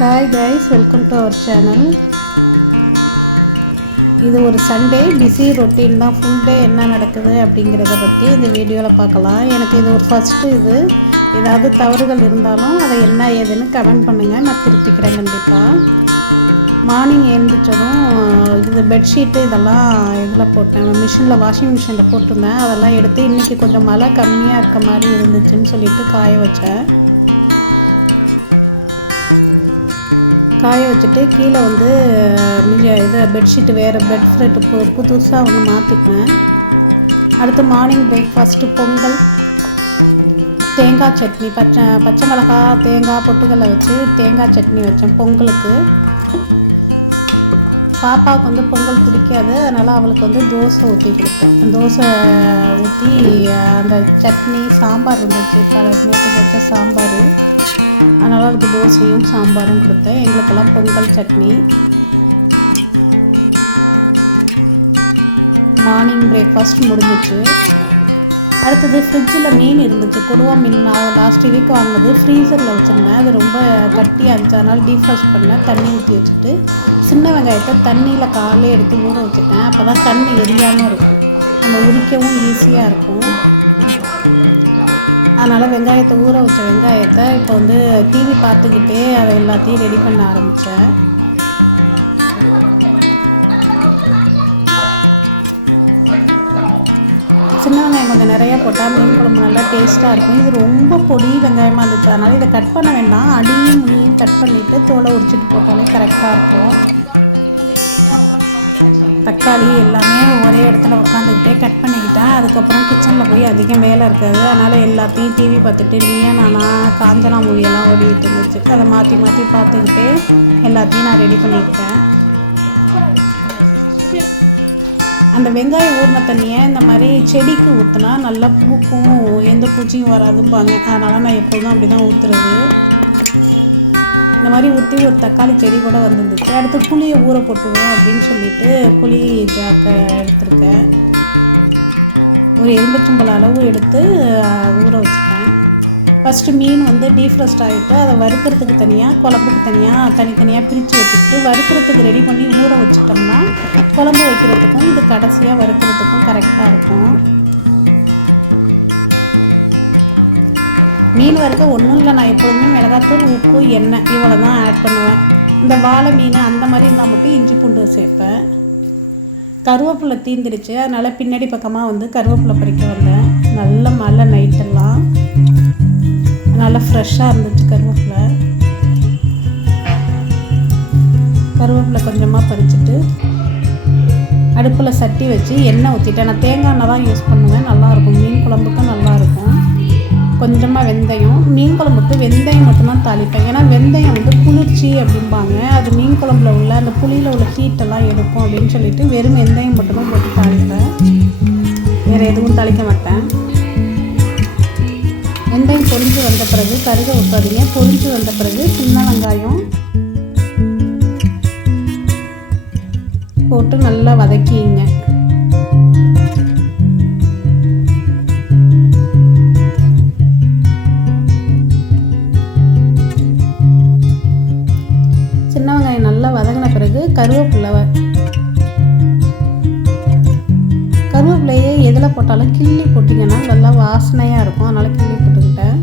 Hi guys, welcome to our channel. இது ஒரு Sunday busy routine தான். ஃபுல் டே என்ன நடக்குது அப்படிங்கிறத பற்றி இந்த வீடியோவில் பார்க்கலாம். எனக்கு இது ஒரு ஃபஸ்ட்டு ஏதாவது தவறுகள் இருந்தாலும் அதை என்ன ஏதுன்னு கமெண்ட் பண்ணுங்கள், நான் திருத்திக்கிறேன் கண்டிப்பாக. மார்னிங் எழுந்திரிச்சதும் இது பெட்ஷீட்டு இதெல்லாம் இதில் போட்டேன், வாஷிங் மிஷினில் போட்டிருந்தேன். அதெல்லாம் எடுத்து இன்றைக்கி கொஞ்சம் மழை கம்மியாக இருக்க மாதிரி இருந்துச்சுன்னு சொல்லிட்டு காய வச்சுட்டு கீழே வந்து இது பெட்ஷீட்டு வேறு பெட்ஷீட்டு புதுசாக ஒன்று மாற்றிட்டேன். அடுத்து மார்னிங் பிரேக்ஃபாஸ்ட்டு பொங்கல், தேங்காய் சட்னி, பச்சை மிளகா தேங்காய் பொட்டுக்கல்லை வச்சு தேங்காய் சட்னி வச்சேன் பொங்கலுக்கு. பாப்பாவுக்கு வந்து பொங்கல் பிடிக்காது, அதனால் அவளுக்கு வந்து தோசை ஊற்றி கொடுத்தேன். தோசை ஊற்றி அந்த சட்னி சாம்பார் இருந்துச்சு, நேற்று வச்ச சாம்பார், அதனால் அதுக்கு தோசையும் சாம்பாரும் கொடுத்தேன். எங்களுக்கெல்லாம் பொங்கல் சட்னி. மார்னிங் பிரேக்ஃபாஸ்ட் முடிஞ்சிச்சு. அடுத்தது ஃப்ரிட்ஜில் மீன் இருந்துச்சு, கொடுவா மீன். நான் லாஸ்ட் வீக் வாங்கினது ஃப்ரீசரில் வச்சுருந்தேன். அது ரொம்ப கட்டியாக இருந்துச்சு, அதனால் டீஃப்ராஸ்ட் பண்ணேன். தண்ணி ஊற்றி வச்சுட்டு சின்ன வெங்காயத்தை தண்ணியில் காலையே எடுத்து ஊற வச்சுட்டேன். அப்போ தான் தண்ணி எரியாமல் இருக்கும், நம்ம உரிக்கவும் ஈஸியாக இருக்கும். அதனால் வெங்காயத்தை ஊற வச்ச வெங்காயத்தை இப்போ வந்து டிவி பார்த்துக்கிட்டே அதை எல்லாத்தையும் ரெடி பண்ண ஆரம்பித்தேன். சின்ன வெங்காயம் கொஞ்சம் நிறையா போட்டால் மீன் குழம்பு நல்லா டேஸ்ட்டாக இருக்கும். இது ரொம்ப பொடி வெங்காயமாக இருந்துச்சு, அதனால் இதை கட் பண்ண வேண்டாம், அடியும் முனியும் கட் பண்ணிவிட்டு தோலை உரிச்சிட்டு போட்டாலே கரெக்டாக இருக்கும். தக்காளி எல்லாமே ஒரே இடத்துல உட்காந்துக்கிட்டே கட் பண்ணிக்கிட்டேன். அதுக்கப்புறம் கிச்சனில் போய் அதிகம் வேலை இருக்காது, அதனால் எல்லாத்தையும் டிவி பார்த்துட்டு நீயா நானா காஞ்சனா மூவியெல்லாம் ஓடிட்டு இருந்துச்சு. அதை மாற்றி பார்த்துக்கிட்டே எல்லாத்தையும் நான் ரெடி பண்ணிக்கிட்டேன். அந்த வெங்காயம் ஊறின தண்ணியை இந்த மாதிரி செடிக்கு ஊற்றினா நல்லா பூக்கும், எந்த பூச்சியும் வராதும்பாங்க. அதனால் நான் எப்போதும் அப்படி தான் ஊற்றுறது. இந்த மாதிரி ஊற்றி ஒரு தக்காளி செடி கூட வந்துருந்துச்சு. அடுத்து புளியை ஊற போட்டுவோம் அப்படின்னு சொல்லிட்டு புளி ஜாக்கை எடுத்துருக்கேன். ஒரு எலும்புச்சம்பழ அளவு எடுத்து ஊற வச்சுட்டேன். ஃபஸ்ட்டு மீன் வந்து டீஃப்ரோஸ்ட் ஆகிட்டு அதை வறுக்கிறதுக்கு தனியாக குழம்புக்கு தனித்தனியாக பிரித்து வச்சுக்கிட்டு வறுக்கிறதுக்கு ரெடி பண்ணி ஊற வச்சுட்டோம்னா குழம்பு வைக்கிறதுக்கும் இது கடைசியாக வறுக்கிறதுக்கும் கரெக்டாக இருக்கும். மீன் வறுக்க ஒன்றும் இல்லை, நான் எப்போதுமே மிளகாத்தூள், உப்பு, எண்ணெய் இவ்வளோ தான் ஆட் பண்ணுவேன். இந்த வாழை மீன் அந்த மாதிரி இருந்தால் மட்டும் இஞ்சி பூண்டு சேர்ப்பேன். கருவேப்பிலை தீந்துருச்சு, அதனால் பின்னாடி பக்கமாக வந்து கருவேப்பிலை பறிக்க வந்தேன். நல்ல மழை நைட்டெல்லாம் நல்லா ஃப்ரெஷ்ஷாக இருந்துச்சு கருவேப்பிலை கொஞ்சமாக பறிச்சுட்டு அடுப்பில் சட்டி வச்சு எண்ணெய் ஊற்றிட்டேன். நான் தேங்காய் எண்ணெய் தான் யூஸ் பண்ணுவேன், நல்லாயிருக்கும், மீன் குழம்புக்கும் நல்லாயிருக்கும். கொஞ்சமாக வெந்தயம், மீன் குழம்புக்கு வெந்தயம் மட்டும்தான் தாளிப்பேன், ஏன்னா வெந்தயம் வந்து குளிர்ச்சி அப்படிம்பாங்க. அது மீன் குழம்புல உள்ள அந்த புளியில் உள்ள ஹீட்டெல்லாம் எடுக்கும் அப்படின்னு சொல்லிட்டு வெறும் வெந்தயம் மட்டும்தான் போட்டு தாளிப்பேன், வேறு எதுவும் தாளிக்க மாட்டேன். வெந்தயம் பொரிஞ்சு வந்த பிறகு கருகை ஊற்றாதீங்க, பொரிஞ்சு வந்த பிறகு சின்ன வெங்காயம் போட்டு நல்லா வதக்கிங்க. சின்ன வெங்காயம் நல்லா வதங்கின பிறகு கருவேப்பிலையே எதில் போட்டாலும் கிள்ளி போட்டிங்கன்னா நல்லா வாசனையாக இருக்கும், அதனால் கிள்ளி போட்டுக்கிட்டேன்.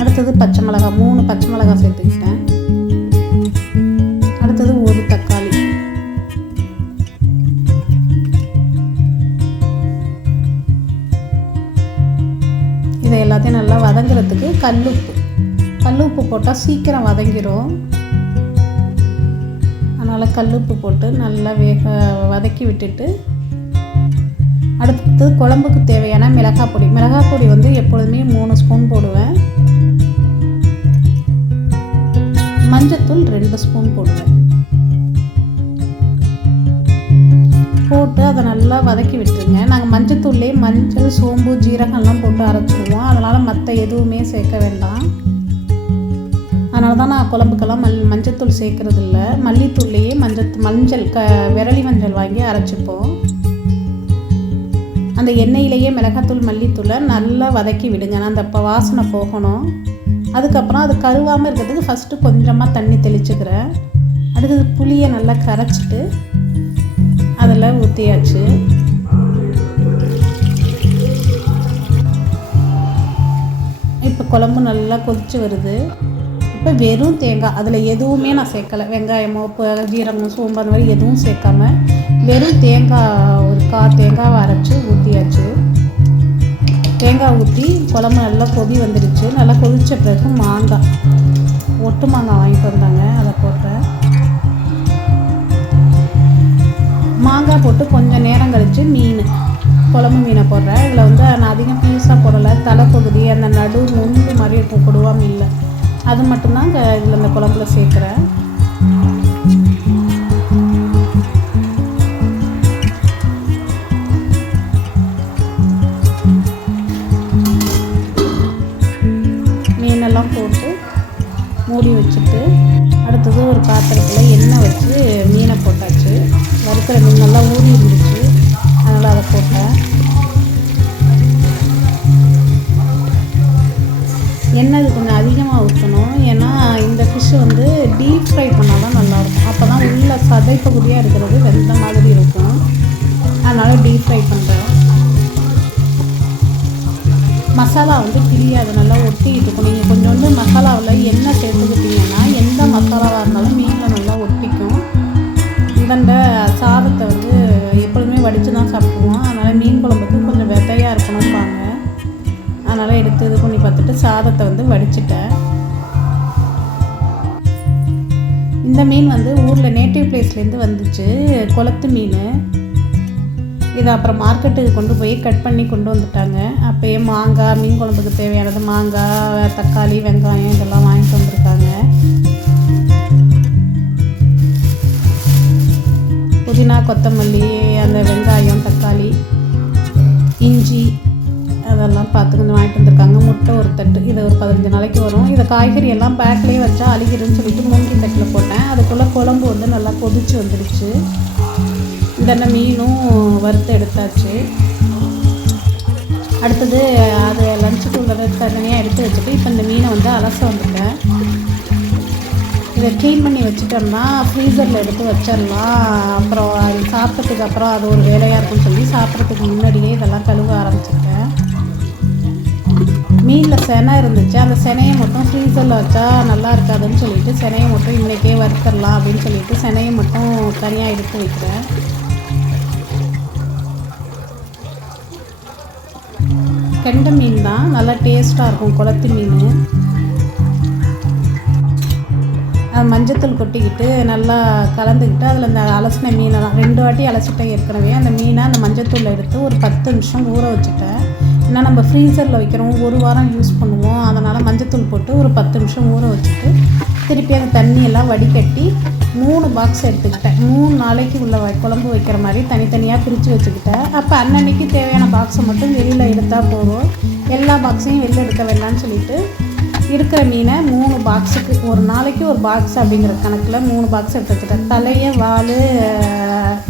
அடுத்தது பச்சை மிளகா, 3 பச்சை மிளகா சேர்த்துக்கிட்டேன். அடுத்தது ஒரு தக்காளி. இதை எல்லாத்தையும் நல்லா வதங்குறதுக்கு கல்லுப்பு போட்டால் சீக்கிரம் வதங்கிடும், அதனால் கல்லுப்பு போட்டு நல்லா வதக்கி விட்டுட்டு அடுத்து குழம்புக்கு தேவையான மிளகாய் பொடி வந்து எப்பொழுதுமே 3 ஸ்பூன் போடுவேன். மஞ்சத்தூள் 2 ஸ்பூன் போடுவேன். போட்டு அதை நல்லா வதக்கி விட்டுருங்க. நாங்கள் மஞ்சத்தூள்லேயே மஞ்சள், சோம்பு, ஜீரகம்லாம் போட்டு அரைச்சிடுவோம், அதனால் மற்ற எதுவுமே சேர்க்க வேண்டாம். அதனால தான் நான் குழம்புக்கெல்லாம் மஞ்சத்தூள் சேர்க்குறது இல்லை. மல்லித்தூள்லேயே மஞ்சள் விரலி மஞ்சள் வாங்கி அரைச்சிப்போம். அந்த எண்ணெயிலேயே மிளகாத்தூள் மல்லித்தூளை நல்லா வதக்கி விடுங்க. அந்த வாசனை போகணும். அதுக்கப்புறம் அது கருவாமல் இருக்கிறதுக்கு ஃபஸ்ட்டு கொஞ்சமாக தண்ணி தெளிச்சுக்கிறேன். அடுத்தது புளியை நல்லா கரைச்சிட்டு அதில் ஊற்றியாச்சு. இப்போ குழம்பு நல்லா கொதித்து வருது. இப்போ வெறும் தேங்காய், அதில் எதுவுமே நான் சேர்க்கலை. வெங்காயமோ ஜீரகமோ சோம்பு அந்த மாதிரி எதுவும் சேர்க்காம வெறும் தேங்காய் ஒரு தேங்காவை அரைச்சி ஊற்றியாச்சு. தேங்காய் ஊற்றி குழம்பு நல்லா கொதி வந்துடுச்சு. நல்லா கொதித்த பிறகு மாங்காய், ஒட்டு மாங்காய் வாங்கிட்டு வந்தாங்க, அதை போடுறேன். மாங்காய் போட்டு கொஞ்சம் நேரம் கழித்து குழம்பு மீனை போடுறேன். இதில் நான் அதிகம் பீஸாக போடலை. தலைப்பகுதி அந்த நடு முள்ளு மாதிரி இருக்கும், கொடுவா மீனில், அது மட்டும்தான் இதில் இந்த குழம்புல சேர்க்குறேன். மீனெல்லாம் போட்டு மூடி வச்சுட்டு அடுத்தது ஒரு பாத்திரத்தில் எண்ணெய் வச்சு மீனை போட்டாச்சு. வறுக்கிற மீன் நல்லா ஊறி இருந்துச்சு, அதனால் அதை போட்டேன். எண்ணெய் இது கொஞ்சம் அதிகமாக ஊற்றணும். ஏன்னா இந்த ஃபிஷ்ஷு டீப் ஃப்ரை பண்ணால் தான் நல்லாயிருக்கும். அப்போ தான் உள்ள சதை பகுதியாக இருக்கிறது வெந்த மாதிரி இருக்கும். அதனால் டீப் ஃப்ரை பண்ணுறேன். மசாலா பிரியாது, நல்லா ஒட்டி இருக்கும். நீங்கள் கொஞ்சோண்டு மசாலாவில் எண்ணெய் சேர்த்துக்கிட்டிங்கன்னா எந்த மசாலாவாக இருந்தாலும் மீனில் நல்லா ஒட்டிக்கும். இந்த சாதத்தை எப்பொழுதுமே வடித்து தான் சாப்பிடுவோம். அதனால் மீன் குழம்புக்கு கொஞ்சம் விதையாக இருக்கணும்பாங்க. அதனால் எடுத்து இது பண்ணி பார்த்துட்டு சாதத்தை வடிச்சிட்டேன். இந்த மீன் ஊரில் நேட்டிவ் பிளேஸ்லேருந்து வந்துச்சு, குளத்து மீன். இதை அப்புறம் மார்க்கெட்டுக்கு கொண்டு போய் கட் பண்ணி கொண்டு வந்துட்டாங்க. அப்போயே மாங்காய், மீன் குழம்புக்கு தேவையானது மாங்காய், தக்காளி, வெங்காயம் இதெல்லாம் வாங்கிட்டு வந்திருக்காங்க. புதினா, கொத்தமல்லி, அந்த வெங்காயம், தக்காளி, இஞ்சி அதெல்லாம் பார்த்துக்கிட்டு வாங்கிட்டு வந்திருக்காங்க. முட்டை ஒரு தட்டு, இது ஒரு 15 நாளைக்கு வரும். இதை காய்கறி எல்லாம் பேக்லேயே வச்சா அழுகிடுன்னு சொல்லிட்டு மூங்கி தட்டில் போட்டேன். அதுக்குள்ளே குழம்பு நல்லா கொதிச்சு வந்துடுச்சு. இந்த மீனும் வறுத்து எடுத்தாச்சு. அடுத்தது அது லஞ்சுக்கு உள்ளதை தனியாக எடுத்து வச்சுட்டு இப்போ இந்த மீனை அலச வந்துட்டேன். இதை க்ளீன் பண்ணி வச்சுட்டோம்னா ஃப்ரீசரில் எடுத்து வச்சிடலாம். அப்புறம் அது சாப்பிட்றதுக்கு அப்புறம் அது ஒரு வேலையாக இருக்குன்னு சொல்லி சாப்பிட்றதுக்கு முன்னாடியே இதெல்லாம் கழுவ ஆரம்பிச்சிட்டேன். மீனில் செனை இருந்துச்சு, அந்த செனையை மட்டும் ஃப்ரீசரில் வச்சா நல்லா இருக்காதுன்னு சொல்லிட்டு செனையை மட்டும் இன்றைக்கே வறுத்தரலாம் அப்படின்னு சொல்லிட்டு செனையை மட்டும் தனியாக எடுத்து வைக்கிறேன். கெண்டை மீன் தான், நல்லா டேஸ்ட்டாக இருக்கும் குளத்து மீன். மஞ்சத்தூள் கொட்டிக்கிட்டு நல்லா கலந்துக்கிட்டு அதில் இந்த அலசின மீனெல்லாம் 2 வாட்டி அலசிட்டேன் ஏற்கனவே. அந்த மீனை அந்த மஞ்சத்தூள் எடுத்து ஒரு 10 நிமிஷம் ஊற வச்சுட்டேன். ஏன்னா நம்ம ஃப்ரீசரில் வைக்கிறோம், 1 வாரம் யூஸ் பண்ணுவோம். அதனால் மஞ்சத்தூள் போட்டு ஒரு 10 நிமிஷம் ஊற வச்சுட்டு திருப்பி அந்த தண்ணியெல்லாம் வடிகட்டி 3 பாக்ஸ் எடுத்துக்கிட்டேன். 3 நாளைக்கு உள்ள குழம்பு வைக்கிற மாதிரி தனித்தனியாக பிரித்து வச்சுக்கிட்டேன். அப்போ அன்னன்னைக்கு தேவையான பாக்ஸை மட்டும் வெளியில் எடுத்தால் போதும், எல்லா பாக்ஸையும் வெளில எடுக்க வேண்டாம்னு சொல்லிட்டு இருக்கிற மீனை 3 பாக்ஸுக்கு ஒரு நாளைக்கு ஒரு பாக்ஸ் அப்படிங்கிற கணக்கில் 3 பாக்ஸ் எடுத்து வச்சுட்டேன். தலையை, வால்,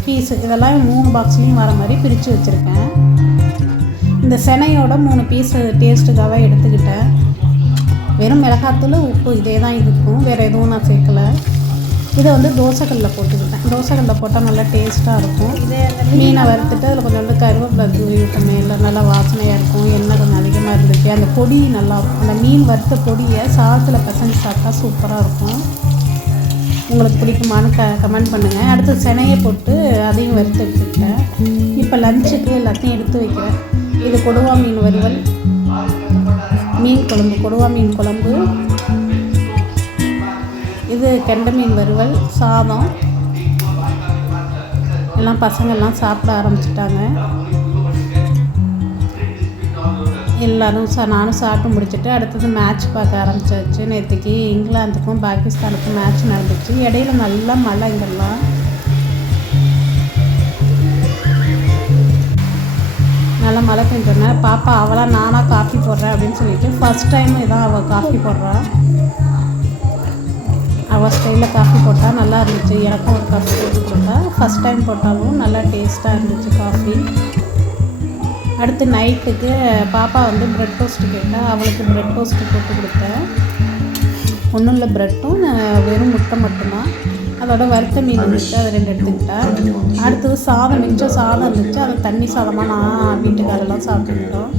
பீஸு இதெல்லாம் 3 பாக்ஸ்லேயும் வர மாதிரி பிரித்து வச்சுருக்கேன். இந்த செனையோட 3 பீஸு டேஸ்ட்டுக்காக எடுத்துக்கிட்டேன். வெறும் மிளகாத்தூள், உப்பு இதே தான் இருக்கும், வேறு எதுவும் நான் சேர்க்கலை. இதை தோசைக்கல்லில் போட்டுக்கிட்டேன். தோசைக்கல்லில் போட்டால் நல்லா டேஸ்ட்டாக இருக்கும். மீனை வறுத்துட்டு அதில் கொஞ்சம் கருவேப்பிலை தூவி விட்டோமே, இல்லை நல்லா வாசனையாக இருக்கும். எண்ணெய் கொஞ்சம் அதிகமாக இருந்துச்சு. அந்த பொடி நல்லாயிருக்கும். அந்த மீன் வறுத்த பொடியை சாதத்தில் பசஞ்சு சாப்பிட்டா சூப்பராக இருக்கும். உங்களுக்கு பிடிக்குமான்னு கமெண்ட் பண்ணுங்கள். அடுத்து செனையை போட்டு அதையும் வறுத்து எடுத்துக்கிட்டேன். இப்போ லஞ்சுக்கு எல்லாத்தையும் எடுத்து வைக்கிறேன். இது கொடுவா மீன் வறுவல், மீன் குழம்பு, கொடுவா மீன் குழம்பு. இது கெண்டை மீன் வறுவல், சாதம். எல்லாம் பசங்கள்லாம் சாப்பிட ஆரம்பிச்சிட்டாங்க. எல்லோரும் நானும் சாப்பிட்டு முடிச்சுட்டு அடுத்தது மேட்ச் பார்க்க ஆரம்பிச்சாச்சு. நேற்றுக்கு இங்கிலாந்துக்கும் பாகிஸ்தானுக்கும் மேட்ச் நடந்துச்சு. இடையில நல்லா மழை. இங்கெல்லாம் நல்லா மழை பெஞ்சோன்னே பாப்பா அவளாக நானாக காஃபி போடுறேன் அப்படின்னு சொல்லிட்டு ஃபஸ்ட் டைம் இதான் அவள் காஃபி போடுறாள். அவள் ஸ்டைலில் காஃபி போட்டால் நல்லா இருந்துச்சு. எனக்கும் ஒரு காஃபி போட்டு கொடுத்தா. ஃபஸ்ட் டைம் போட்டாலும் நல்லா டேஸ்ட்டாக இருந்துச்சு காஃபி. அடுத்து நைட்டுக்கு பாப்பா வந்து ப்ரெட் டோஸ்ட்டு கேட்டால் அவளுக்கு ப்ரெட் டோஸ்ட்டு போட்டு கொடுத்தேன். ஒன்றும் இல்லை, ப்ரெட்டும் வெறும் முட்டை மட்டும்தான். அதோட வறுத்த மீன் இருந்துச்சு, அதை 2 எடுத்துக்கிட்டேன். அடுத்தது சாதம், மிச்சம் சாதம் இருந்துச்சு. அதை தண்ணி சாதமாக நான் வீட்டுக்காரெல்லாம் சாப்பிட்டுக்கிட்டோம்.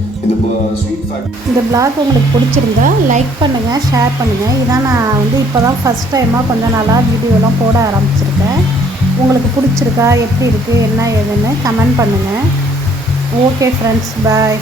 இந்த பிளாக் உங்களுக்கு பிடிச்சிருந்தா லைக் பண்ணுங்கள், ஷேர் பண்ணுங்கள். இதான் நான் வந்து இப்போ தான் ஃபஸ்ட் டைமாக கொஞ்சம் நல்லா வீடியோலாம் போட ஆரம்பிச்சிருக்கேன். உங்களுக்கு பிடிச்சிருக்கா, எப்படி இருக்குது, என்ன ஏதுன்னு கமெண்ட் பண்ணுங்கள். ஓகே ஃப்ரெண்ட்ஸ், பாய்.